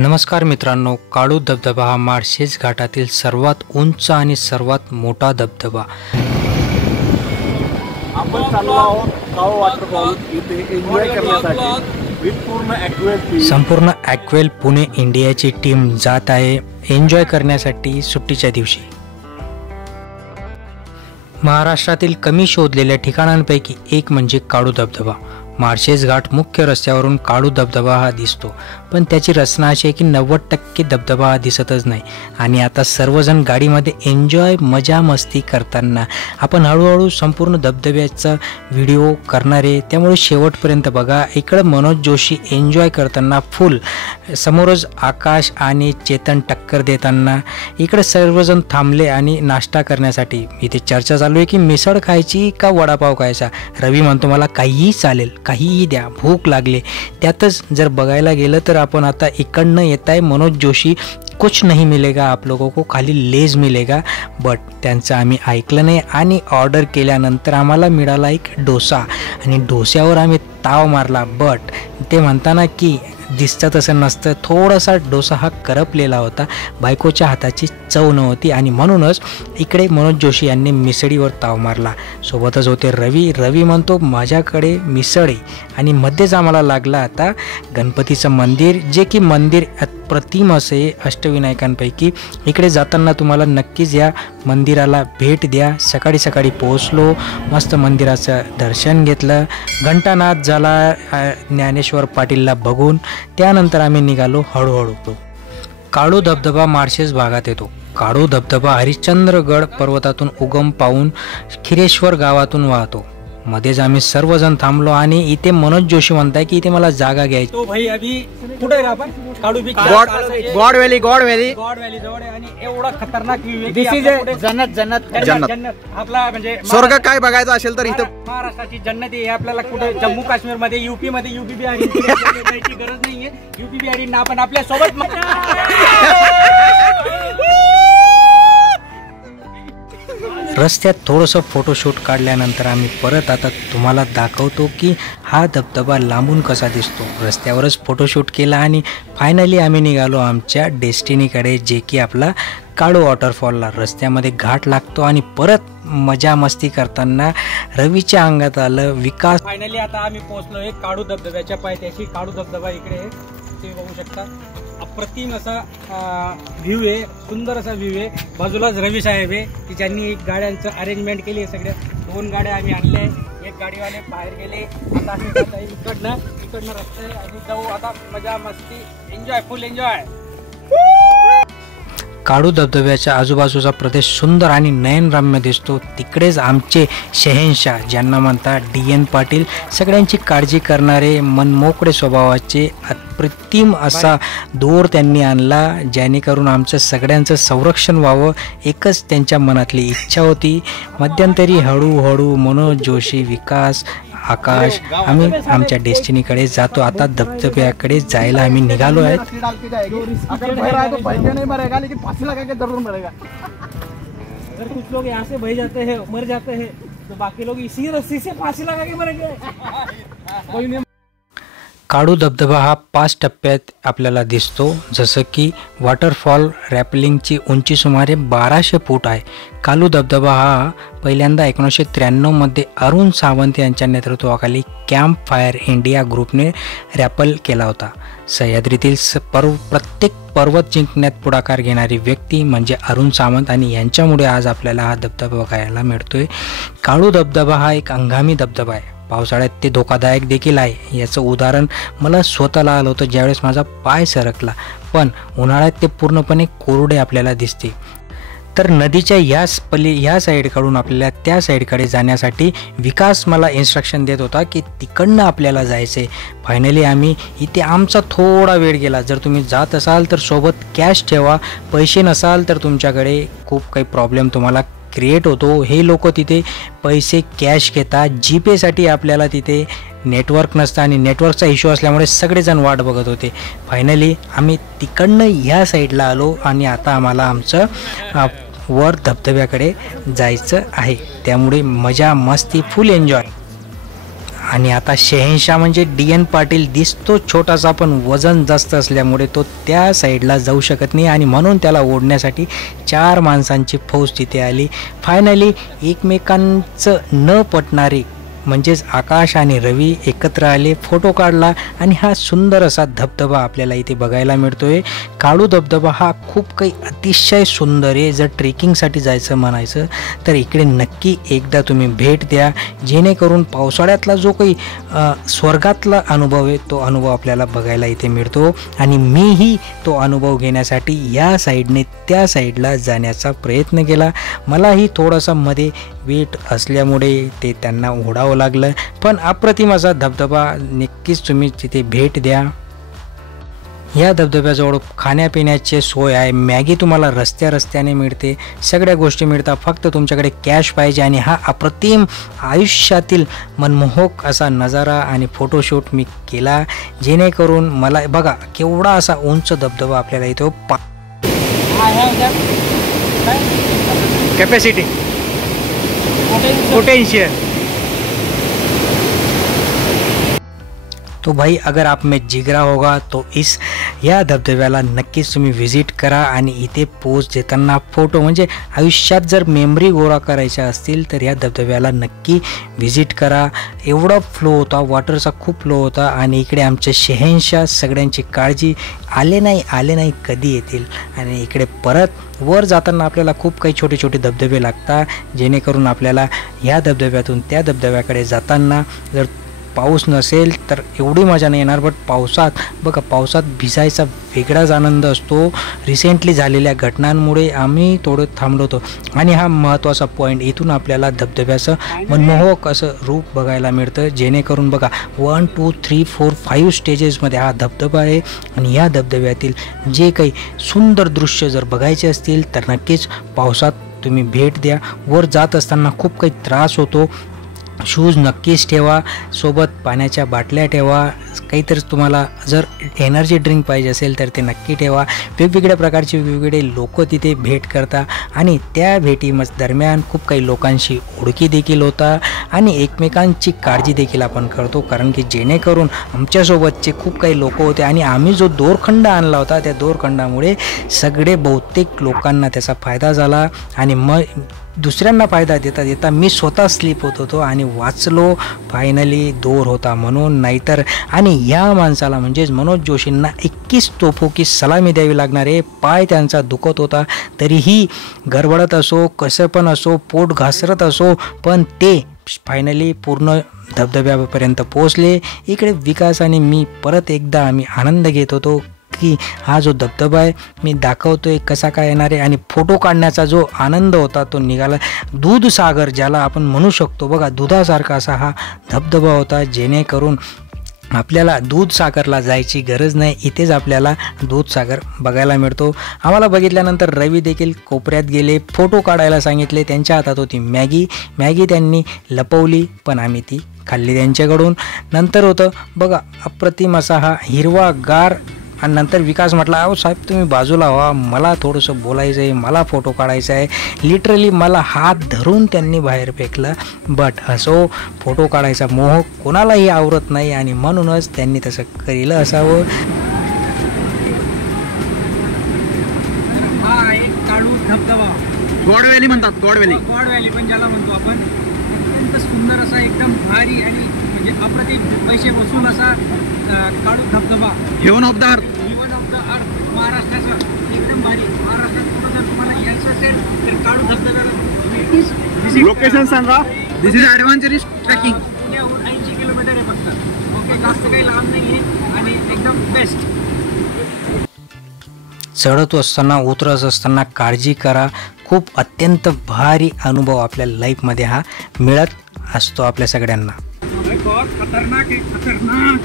नमस्कार मित्रांनो, काळू धबधबा हा माळशेज घाटातील सर्वात उंच आणि सर्वात मोठा धबधबा. आपण चाललो आहोत काळू वॉटरफॉल इथे एन्जॉय करण्यासाठी. संपूर्ण ॲक्वेल पुणे इंडियाची टीम जात आहे एन्जॉय करण्यासाठी सुट्टीच्या दिवशी. महाराष्ट्रातील कमी शोधलेल्या ठिकाणांपैकी एक म्हणजे काळू धबधबा. माळशेज घाट मुख्य रस्त्यावरून काळू धबधबा हा दिसतो, पण त्याची रचना अशी आहे की 90% धबधबा हा दिसतच नाही. आणि आता सर्वजण गाडीमध्ये एन्जॉय मजा मस्ती करताना आपण हळूहळू संपूर्ण धबधब्याचा व्हिडिओ करणार आहे, त्यामुळे शेवटपर्यंत बघा. इकडं मनोज जोशी एन्जॉय करताना फुल, समोरच आकाश आणि चेतन टक्कर देताना. इकडे सर्वजण थांबले आणि नाश्ता करण्यासाठी. इथे चर्चा चालू आहे की मिसळ खायची का वडापाव खायचा. रवी म्हणतो मला काहीही चालेल, काहीही द्या, भूक लागले. त्यातच जर बघायला गेलं तर आपण आता इकडनं येत आहे मनोज जोशी, कुछ नहीं मिलेगा आप लोगों को, खाली लेज मिलेगा. बट त्यांचं आम्ही ऐकलं नाही आणि ऑर्डर केल्यानंतर आम्हाला मिळाला एक डोसा आणि डोस्यावर आम्ही ताव मारला. बट ते म्हणताना की दिसतं तसं नसतं, थोडासा डोसा हा करपलेला होता, बायकोच्या हाताची चव नव्हती आणि म्हणूनच इकडे मनोज जोशी यांनी मिसळीवर ताव मारला. सोबतच होते रवी म्हणतो माझ्याकडे मिसळ आहे. आणि मध्येच आम्हाला लागला आता गणपतीचं मंदिर, जे की मंदिर अप्रतिम असे अष्टविनायकांपैकी. इकडे जाताना तुम्हाला नक्कीच या मंदिराला भेट द्या. सकाळी सकाळी पोहोचलो, मस्त मंदिराचं दर्शन घेतलं, घंटानाद झाला ज्ञानेश्वर पाटीलला बघून. त्यानंतर आम्ही निघालो हळूहळू. काळू धबधबा माळशेज भागात येतो. काळू धबधबा हरिश्चंद्रगड पर्वतातून उगम पावून खिरेश्वर गावातून वाहतो. मध्येच आम्ही सर्वजण थांबलो आणि इथे मनोज जोशी म्हणताय की इथे मला जागा घ्यायची. तो भाई अभी कुठे आहे आपण? काळू बीच, गॉड व्हॅली जवळ आहे आणि एवढा खतरनाक व्ह्यू आहे. दिस इज जन्नत. आपला म्हणजे स्वर्ग काय बघायचं असेल तर इथं महाराष्ट्राची जन्नत आहे. आपल्याला कुठे जम्मू काश्मीर मध्ये, युपी मध्ये, युपी बिहारी जायची गरज नाहीये. युपी बिहारींना आपण आपल्या सोबत रस्त्यात थोडंसं फोटोशूट काढल्यानंतर आम्ही परत आता तुम्हाला दाखवतो की हा धबधबा लांबून कसा दिसतो. रस्त्यावरच फोटोशूट केला आणि फायनली आम्ही निघालो आमच्या डेस्टिनीकडे, जे की आपला काळू वॉटरफॉलला. रस्त्यामध्ये घाट लागतो आणि परत मजा मस्ती करताना रवीच्या अंगात आलं विकास. फायनली आता आम्ही पोहोचलोय काळू धबधब्याच्या पायथ्याशी. काळू धबधबा इकडे आहे, तुम्ही बघू शकता. अप्रतिम असा व्ह्यू आहे, सुंदर असा व्ह्यू आहे. बाजूलाच रवी साहेब आहे की ज्यांनी एक गाड्यांचं अरेंजमेंट केली आहे. सगळ्या 2 गाड्या आम्ही आणल्या. एक गाडीवाले बाहेर गेले. आता आम्ही जात आहे इकडनं रस्ते आणि जाऊ आता मजा मस्ती, एन्जॉय, फुल एन्जॉय. काळू धबधब्याच्या आजूबाजूचा प्रदेश सुंदर आणि नयनरम्य दिसतो. तिकडेच आमचे शहेनशाह, ज्यांना म्हणतात DN पाटील, सगळ्यांची काळजी करणारे, मनमोकळे स्वभावाचे, अप्रतिम असा दोर त्यांनी आणला, जेणेकरून आमचं सगळ्यांचं संरक्षण व्हावं. एकच त्यांच्या मनातली इच्छा होती. मध्यंतरी हळूहळू मनोज जोशी, विकास, आकाश आम्ही आमच्या डेस्टिनीकडे जातो. आता धबधब्याकडे जायला आम्ही निघालो आहेत. अगर कुछ लोग यहाँ से बह जाते हैं, मर जाते हैं, तो बाकी लोग इसी रस्सी से फांसी लगा के मरेंगे. काळू धबधबा हा 5 टप्प्यात आपल्याला दिसतो. जसं की वॉटरफॉल रॅपलिंगची उंची सुमारे 1200 फूट आहे. काळू धबधबा हा पहिल्यांदा 1993 मध्ये अरुण सावंत यांच्या नेतृत्वाखाली कॅम्प फायर इंडिया ग्रुपने रॅपल केला होता. सह्याद्रीतील प्रत्येक पर्वत जिंकण्यात पुढाकार घेणारी व्यक्ती म्हणजे अरुण सावंत आणि यांच्यामुळे आज आपल्याला हा धबधबा बघायला मिळतोय. काळू धबधबा हा एक हंगामी धबधबा आहे. पावसाळ्यात ते धोकादायक देखील आहे. याचं उदाहरण मला स्वतःला आलं होतं ज्यावेळेस माझा पाय सरकला, पण उन्हाळ्यात ते पूर्णपणे कोरडे आपल्याला दिसते. तर नदीच्या ह्या साईडकडून आपल्याला त्या साईडकडे जाण्यासाठी विकास मला इन्स्ट्रक्शन देत होता की तिकडनं आपल्याला जायचं आहे. फायनली आम्ही इथे आमचा थोडा वेळ गेला. जर तुम्ही जात असाल तर सोबत कॅश ठेवा, पैसे नसाल तर तुमच्याकडे खूप काही प्रॉब्लेम तुम्हाला क्रिएट होतो. हे लोक तिथे पैसे कॅश घेतात. जीपेसाठी आपल्याला तिथे नेटवर्क नसतं आणि नेटवर्कचा इश्यू असल्यामुळे सगळेजण वाट बघत होते. फायनली आम्ही तिकडनं ह्या साईडला आलो आणि आता आम्हाला आमचं वर धबधब्याकडे जायचं आहे. त्यामुळे मजा मस्ती, फुल एन्जॉय. आणि आता शहेनशाह म्हणजे डी.एन. पाटील दिसतो छोटासा, पण वजन जास्त असल्यामुळे तो त्या साईडला जाऊ शकत नाही आणि म्हणून त्याला ओढण्यासाठी 4 माणसांची फौज तिथे आली. फायनली एकमेकांचं न पटणारे म्हणजेच आकाश आणि रवी एकत्र आले, फोटो काढला आणि हा सुंदर असा धबधबा आपल्याला इथे बघायला मिळतोय. काळू धबधबा हा खूप काही अतिशय सुंदर आहे. जर ट्रेकिंगसाठी जायचं म्हणायचं तर इकडे नक्की एकदा तुम्ही भेट द्या, जेणेकरून पावसाळ्यातला जो काही स्वर्गातला अनुभव आहे तो अनुभव आपल्याला बघायला इथे मिळतो. आणि मीही तो अनुभव घेण्यासाठी या साईडने त्या साईडला जाण्याचा प्रयत्न केला. मलाही थोडासा मध्ये वेट असल्यामुळे ते त्यांना ओढावं लागलं, पण अप्रतिम असा धबधबा. नक्कीच तुम्ही तिथे भेट द्या. या धबधब्याजवळ खाण्यापिण्याची सोय आहे. मॅगी तुम्हाला रस्त्याने मिळते, सगळ्या गोष्टी मिळतात. फक्त तुमच्याकडे कॅश पाहिजे. आणि हा अप्रतिम आयुष्यातील मनमोहक असा नजारा आणि फोटोशूट मी केला, जेणेकरून मला बघा केवढा असा उंच धबधबा आपल्याला इथे कॅपॅसिटी पोटेंशियल. तो भाई अगर आप में जिगरा होगा तो या धबधब्याला नक्कीच तुम्ही व्हिजिट करा. आणि इथे पोज देताना फोटो म्हणजे आयुष्यात जर मेमरी गोळा करायच्या असतील तर या धबधब्याला नक्की व्हिजिट करा. एवढा फ्लो होता, वॉटरचा खूप फ्लो होता. आणि इकडे आमचे शहेनशाह सगळ्यांची काळजी आले नाही कधी येतील. आणि इकडे परत वर जाताना आपल्याला खूप काही छोटे छोटे धबधबे लागतात, जेणेकरून आपल्याला ह्या धबधब्यातून त्या धबधब्याकडे जाताना जर पाऊस नसेल तर एवढी मजा नाही येणार. बट पावसात बघा, पावसात भिजायचा वेगळाच आनंद असतो. रिसेंटली झालेल्या घटनांमुळे आम्ही थोडं थांबलो होतो. आणि हा महत्त्वाचा पॉईंट, इथून आपल्याला धबधब्याचं मनमोहक असं रूप बघायला मिळतं. जेणेकरून बघा 1 2 3 4 5 स्टेजेसमध्ये हा धबधबा आहे. आणि या धबधब्यातील जे काही सुंदर दृश्य जर बघायचे असतील तर नक्कीच पावसात तुम्ही भेट द्या. वर जात असताना खूप काही त्रास होतो. शूज नक्कीच ठेवा, सोबत पाण्याच्या बाटल्या ठेवा. काहीतरी तुम्हाला जर एनर्जी ड्रिंक पाहिजे असेल तर ते नक्की ठेवा. वेगवेगळ्या प्रकारचे वेगवेगळे लोक तिथे भेट करता. आणि त्या भेटी दरम्यान खूप काही लोकांशी ओळखी देखील होता आणि एकमेकांची काळजी देखील आपण करतो. कारण की जेणेकरून आमच्यासोबतचे खूप काही लोक होते आणि आम्ही जो दोरखंड आणला होता त्या दोरखंडामुळे सगळे बहुतेक लोकांना त्याचा फायदा झाला. आणि मग दुसऱ्यांना फायदा देता देता मी स्वतः स्लिप होत होतो आणि वाचलो. फायनली दोर होता म्हणून, नाहीतर. आणि या माणसाला म्हणजेच मनोज जोशींना 21 तोफो की सलामी द्यावी लागणार आहे. पाय त्यांचा दुखत होता, तरीही गडबडत असो, कसं पण असो, पोट घासरत असो, पण ते फायनली पूर्ण धबधब्यापर्यंत पोहोचले. इकडे विकास आणि मी परत एकदा आम्ही आनंद घेत होतो की हा जो धबधबा आहे मी दाखवतोय कसा काय येणार आहे. आणि फोटो काढण्याचा जो आनंद होता तो निघाला. दूधसागर ज्याला आपण म्हणू शकतो, बघा दुधासारखा असा हा धबधबा होता, जेणेकरून आपल्याला दूधसागरला जायची गरज नाही. इथेच आपल्याला दूधसागर बघायला मिळतो. आम्हाला बघितल्यानंतर रवी देखील कोपऱ्यात गेले, फोटो काढायला सांगितले. त्यांच्या हातात होती मॅगी त्यांनी लपवली, पण आम्ही ती खाल्ली त्यांच्याकडून. नंतर होतं बघा अप्रतिम असा हा हिरवागार. आणि नंतर विकास म्हटला, अहो साहेब तुम्ही बाजूला व्हा, मला थोडंसं बोलायचं आहे, मला फोटो काढायचा आहे. लिटरली मला हात धरून त्यांनी बाहेर फेकलं. बट असो, फोटो काढायचा मोह कोणालाही आवरत नाही आणि म्हणूनच त्यांनी तसं केलं असावं. हा एक काळू धबधबा, गॉड व्हॅली म्हणतात, गॉड व्हॅली पण ज्याला म्हणतो आपण. अत्यंत सुंदर असा, एकदम भारी आणि म्हणजे अप्रतिम पैसे बसून असा काळू धबधबा. हेवन ऑफ द अर्थ, महाराष्ट्राचा एकदम भारी. महाराष्ट्रात कुठं जर तुम्हाला यायचं असेल तर काळू धबधब्याला लोकेशन सांगा. दिस इज ॲडव्हेंचरस ट्रेकिंग. पुण्याहून 80 किलोमीटर आहे फक्त. ओके, जास्त काही लांब नाही आहे आणि एकदम बेस्ट. चढत असताना उतरत असताना काळजी करा. खूप अत्यंत भारी अनुभव आपल्या लाईफमध्ये हा मिळत असतो आपल्या सगळ्यांना. खतरनाक आहे, खतरनाक.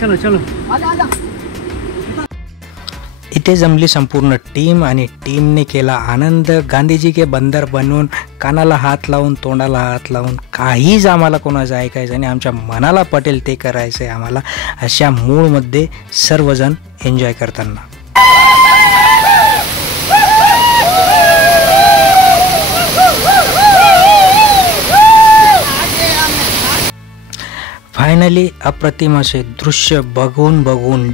चलो इथे जमली संपूर्ण टीम आणि टीमने केला आनंद. गांधीजी के बंदर बनवून, कानाला हात लावून, तोंडाला हात लावून, काहीच आम्हाला कोणाचं ऐकायचं आणि आमच्या मनाला पटेल ते करायचं आहे आम्हाला. अशा मूडमध्ये सर्वजण एन्जॉय करताना. फायनली अप्रतिम असे दृश्य बघून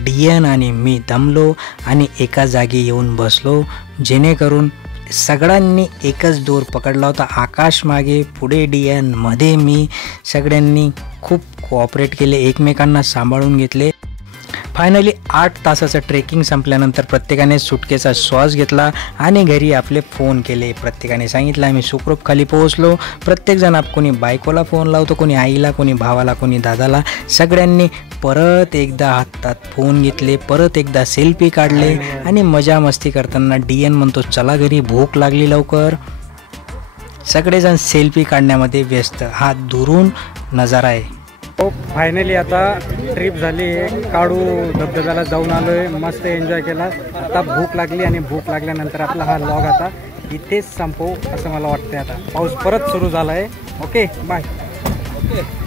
DN आणि मी दमलो आणि एका जागी येऊन बसलो, जेणेकरून सगळ्यांनी एकच दोर पकडला होता. आकाश मागे, पुढे DN, मध्ये मी. सगळ्यांनी खूप कोऑपरेट केले, एकमेकांना सांभाळून घेतले. फायनली 8 तासाचं ट्रेकिंग संपल्यानंतर प्रत्येकाने सुटकेचा श्वास घेतला आणि घरी आपले फोन केले. प्रत्येकाने सांगितलं आम्ही सुखरूप खाली पोहोचलो. प्रत्येकजण कोणी बायकोला फोन लावतो, कोणी आईला, कोणी भावाला, कोणी दादाला. सगळ्यांनी परत एकदा हातात फोन घेतले, परत एकदा सेल्फी काढले आणि मजा मस्ती करताना DN म्हणतो चला घरी, भूक लागली लवकर. सगळेजण सेल्फी काढण्यामध्ये व्यस्त. हा दुरून नजारा आहे. फायनली आता ट्रिप झाली आहे, काळू धबधब्याला जाऊन आलो आहे, मस्त एन्जॉय केला. आता भूक लागली आणि भूक लागल्यानंतर आपला हा व्लॉग आता इथेच संपवू असं मला वाटतं. आता पाऊस परत सुरू झाला आहे. Okay, bye. ओके.